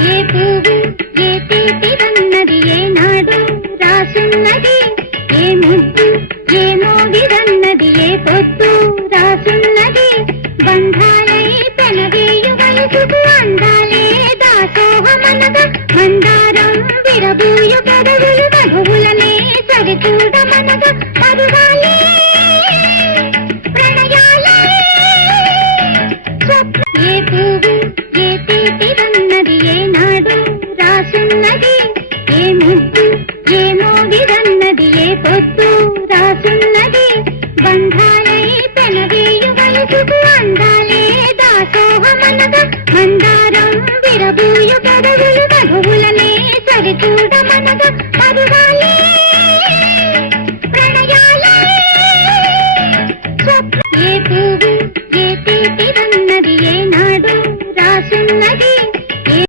ఏ పువ్వు ఏ తీపిదన్నది ఏనాడు రాసున్నది, ఏ ముద్దు ఏ మోగిదన్నది ఏ పొద్దు రాసున్నది. బంధాలై పెనవేయు వయసుకు అందాలే దాసోహమనగా, మందారం విరబూయు పెదవులు మధువులనే సరిచూడమనగా, పరువాలే ప్రణయాలే స్వప్న. ఏ పువ్వు ఏ తీపిదన్నది ఏనాడు రాసున్నది, ఏ ముద్దు ఏ మోగిదన్నది ఏ పొద్దు రాసున్నది. బంధాలై పెనవేయు వయసుకు అందాలే దాసోహమనగా, మందారం విరబూయు పెదవులు మధువులనే సరిచూడమనగా, పరువా